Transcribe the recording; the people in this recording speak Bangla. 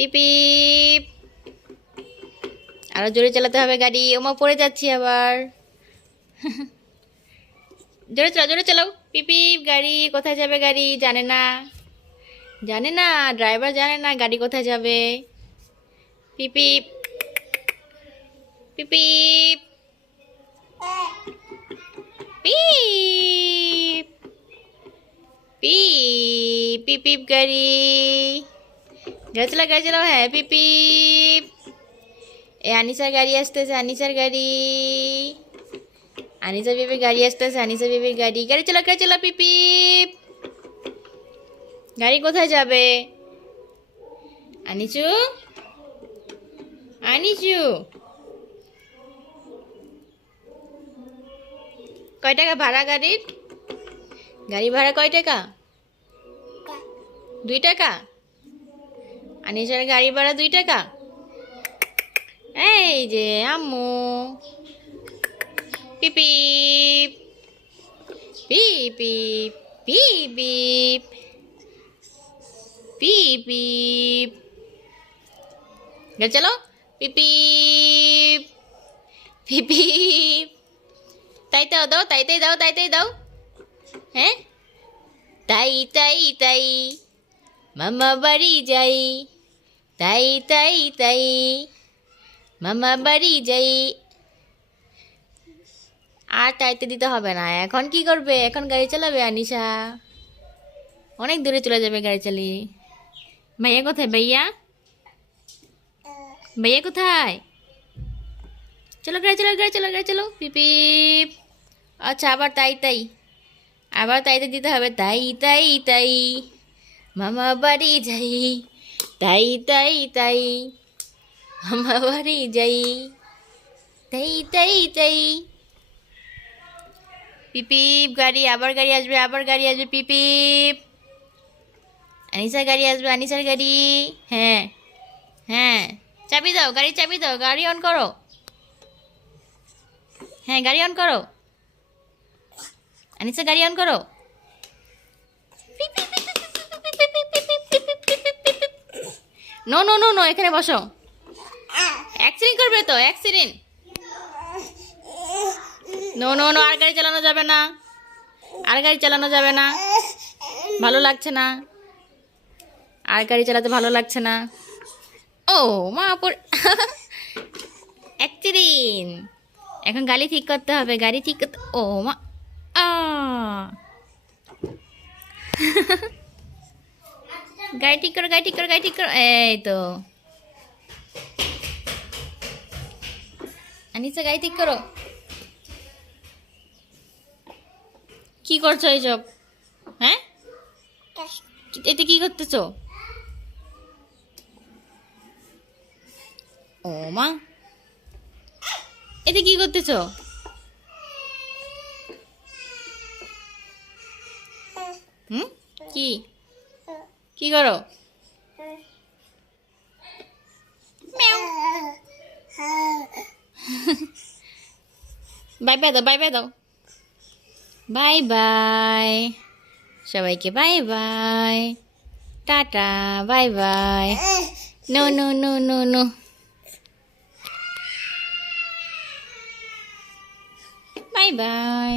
পিপিপ আরও জোরে চালাতে হবে গাড়ি। ওমা, পড়ে যাচ্ছি আবার। জোরে চালাও জোরে চালাও। পিপিপ গাড়ি কোথায় যাবে গাড়ি? জানে না। জানে না, ড্রাইভার জানে না গাড়ি কোথায় যাবে। পিপিপ পিপিপ পিপ পিপ। পিপিপ গাড়ি। গাড়ি চালা গাড়ি হ্যাঁ পিপি এ আনিসার গাড়ি আসতেছে আনিসার গাড়ি আনিসা বিবির গাড়ি আসতেছে আনিসা বিবির গাড়ি গাড়ি চালা গাড়ি চালা পিপিপ গাড়ি কোথায় যাবে আনিচু আনিচু কয় টাকা ভাড়া গাড়ির গাড়ি ভাড়া কয় টাকা দুই টাকা আনিসার গাড়ি ভাড়া দুই টাকা? এই যে, আম্মু। পিপিপ পিপিপ পিপিপ গাড়ি চলো পিপিপ পিপিপ তাই তাও দাও, তাই তাই, দাও, তাই তাই, দাও। হ্যাঁ? তাই তাই তাই। মামা বাড়ি যাই। তাই তাই তাই। মামা বাড়ি যাই। আর তাইতে দিতে হবে না। এখন কি করবে? এখন গাড়ি চালাবে আনিশা। অনেক দূরে চলে যাবে গাড়ি চালিয়ে। ভাইয়া কোথায়, ভাইয়া? ভাইয়া কোথায়? চলো গাড়ি চলো গাড়ি চলো গাড়ি চলো পিপিপ আচ্ছা আবার তাই তাই। আবার তাইতে দিতে হবে। তাই তাই তাই। মামা বাড়ি যাই। তাই তাই তাই বাড়ি যাই। তাই তাই তাই। পিপিপ গাড়ি, আবার গাড়ি আসবে, আবার গাড়ি আসবে পিপিপ আনিসার গাড়ি আসবে, আনিসার গাড়ি। হ্যাঁ হ্যাঁ। চাবি দাও, গাড়ি চাবি দাও, গাড়ি অন করো। হ্যাঁ গাড়ি অন করো। আনিসা, গাড়ি অন করো। নো নো নো নো এখানে বসো। অ্যাক্সিডেন্ট করবে তো অ্যাক্সিডেন্ট নো নো নো আর গাড়ি চালানো যাবে না। আর গাড়ি চালানো যাবে না। ভালো লাগছে না। আর গাড়ি চালাতে ভালো লাগছে না। ও মা পড় অ্যাক্সিডেন্ট এখন গাড়ি ঠিক করতে হবে গাড়ি ঠিক করতে ও মা আ গাড়ি ঠিক করো, গাড়ি ঠিক করো, গাড়ি ঠিক করো। এই তো। আনিসা, গাড়ি ঠিক করো। কি করছ এইসব? হ্যাঁ? এতে কি করতেছো? ও মা। এতে কি করতেছো? হুম? কি? কি করো? বাই বাই দাও বাই বাই দাও। বাই বাই সবাইকে bye bye ta-ta bye bye no no no no no bye bye